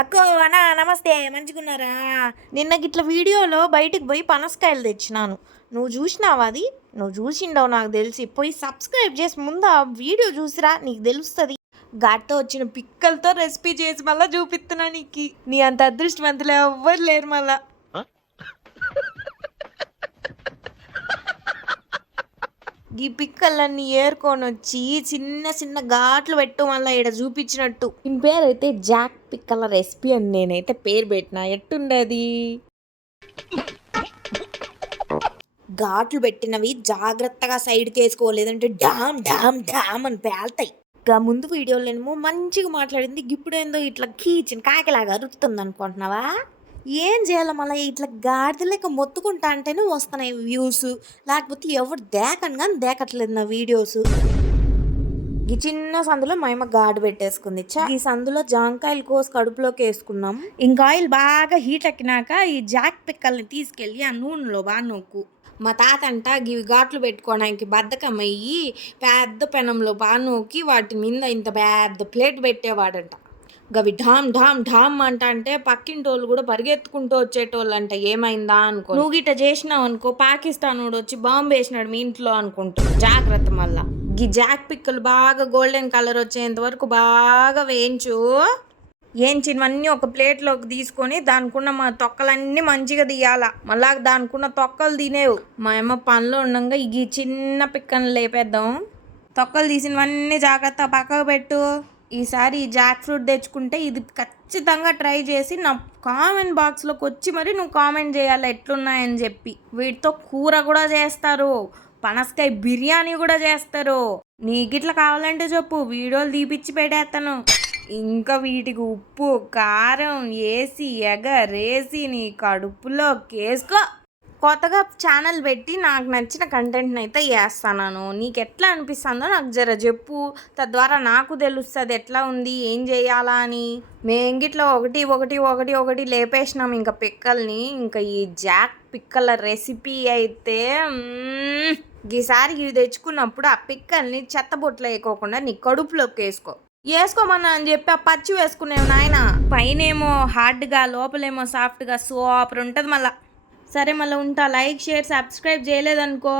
అక్కో అన్నా నమస్తే మంచిగున్నారా? నిన్న గిట్ల వీడియోలో బయటికి పోయి పనసకాయలు తెచ్చినాను. నువ్వు చూసినావా అది? నువ్వు చూసిండవు నాకు తెలిసి. పోయి సబ్స్క్రైబ్ చేసి ముందు ఆ వీడియో చూసిరా, నీకు తెలుస్తుంది. ఘాట్తో వచ్చిన పిక్కలతో రెసిపీ చేసి మళ్ళీ చూపిస్తున్నా నీకు. నీ అంత అదృష్టవంతులు ఎవ్వరు లేరు మళ్ళా. ఈ పిక్కలన్నీ ఏరుకొని వచ్చి చిన్న చిన్న ఘాట్లు పెట్టు మళ్ళీ ఇక్కడ చూపించినట్టు. దీని పేరు అయితే జాక్ పిక్కల రెసిపీ అని నేనైతే పేరు పెట్టినా. ఎట్టుండది? ఘాట్లు పెట్టినవి జాగ్రత్తగా సైడ్కి వేసుకోలేదంటే డామ్ డామ్ డామ్ అని పేల్తాయి. ఇంకా ముందు వీడియోలేమో మంచిగా మాట్లాడింది, ఇప్పుడేందో ఇట్లా కీచిన కాకిలాగా అరుస్తుంది అనుకుంటున్నావా? ఏం చేయాలి మళ్ళీ ఇట్లా గాడిద లెక్క మొత్తుకుంటా అంటేనే వస్తున్నాయి వ్యూస్, లేకపోతే ఎవరు దేకను కానీ దేకట్లేదు నా వీడియోస్. ఈ చిన్న సందులో మేము గాడి పెట్టేసుకుంది. ఈ సందులో జాంకాయలు కోసి కడుపులోకి వేసుకున్నాం. ఇంకా ఆయిల్ బాగా హీట్ ఎక్కినాక ఈ జాక్ పిక్కల్ని తీసుకెళ్ళి ఆ నూనెలో బాగా నొక్కు. మా తాత అంట ఇవి ఘాట్లు పెట్టుకోవడానికి బద్ధకం అయ్యి పెద్ద పెనంలో బాగా నూకి వాటి మీద ఇంత పెద్ద ప్లేట్ పెట్టేవాడంట. గవి ఢామ్ ఢామ్ ఢామ్ అంట అంటే పక్కింటోళ్ళు కూడా పరిగెత్తుకుంటూ వచ్చేటోళ్ళు అంట. ఏమైందా అనుకో, నువ్వు గిట్ట చేసినావు అనుకో పాకిస్తాన్ వాడు వచ్చి బాంబు వేసినాడు మీ ఇంట్లో అనుకుంటారు. జాగ్రత్త. మళ్ళా ఈ జాక్ పిక్కలు బాగా గోల్డెన్ కలర్ వచ్చేంత వరకు బాగా వేయించినవన్నీ ఒక ప్లేట్లోకి తీసుకొని దానికున్న మా తొక్కలన్నీ మంచిగా తీయాలా. మళ్ళా దానికున్న తొక్కలు తినేవు. మా అమ్మ పనిలో ఉండగా ఈ చిన్న పిక్కను లేపేద్దాం. తొక్కలు తీసినవన్నీ జాగ్రత్త పక్కకు పెట్టు. ఈసారి ఈ జాక్ ఫ్రూట్ తెచ్చుకుంటే ఇది ఖచ్చితంగా ట్రై చేసి నా కామెంట్ బాక్స్లోకి వచ్చి మరి నువ్వు కామెంట్ చేయాలి ఎట్లున్నాయని చెప్పి. వీటితో కూర కూడా చేస్తారు, పనసకాయ బిర్యానీ కూడా చేస్తారు. నీకిట్లా కావాలంటే చెప్పు, వీడియోలు తీపిచ్చి పెట్టేస్తాను. ఇంకా వీటికి ఉప్పు కారం వేసి ఎగరేసి నీ కడుపులో కేసుకో. కొత్తగా ఛానల్ పెట్టి నాకు నచ్చిన కంటెంట్ని అయితే వేస్తాను. నీకు ఎట్లా అనిపిస్తుందో నాకు జర చెప్పు, తద్వారా నాకు తెలుస్తుంది ఎట్లా ఉంది ఏం చేయాలా అని. మేంగిట్లో ఒకటి ఒకటి ఒకటి ఒకటి లేపేసినాం ఇంకా పిక్కల్ని. ఇంకా ఈ జాక్ పిక్కల రెసిపీ అయితే ఈసారి ఇవి తెచ్చుకున్నప్పుడు ఆ పిక్కల్ని చెత్తబొట్లో వేయకోకుండా నీ కడుపులోకి వేసుకోమన్నా అని చెప్పి ఆ పచ్చి వేసుకునేవి నాయన. పైనేమో హార్డ్గా లోపలేమో సాఫ్ట్గా సూపర్ ఉంటుంది మళ్ళా. సరే మళ్ళీ ఉంటా. Like share subscribe చేయలేదనుకో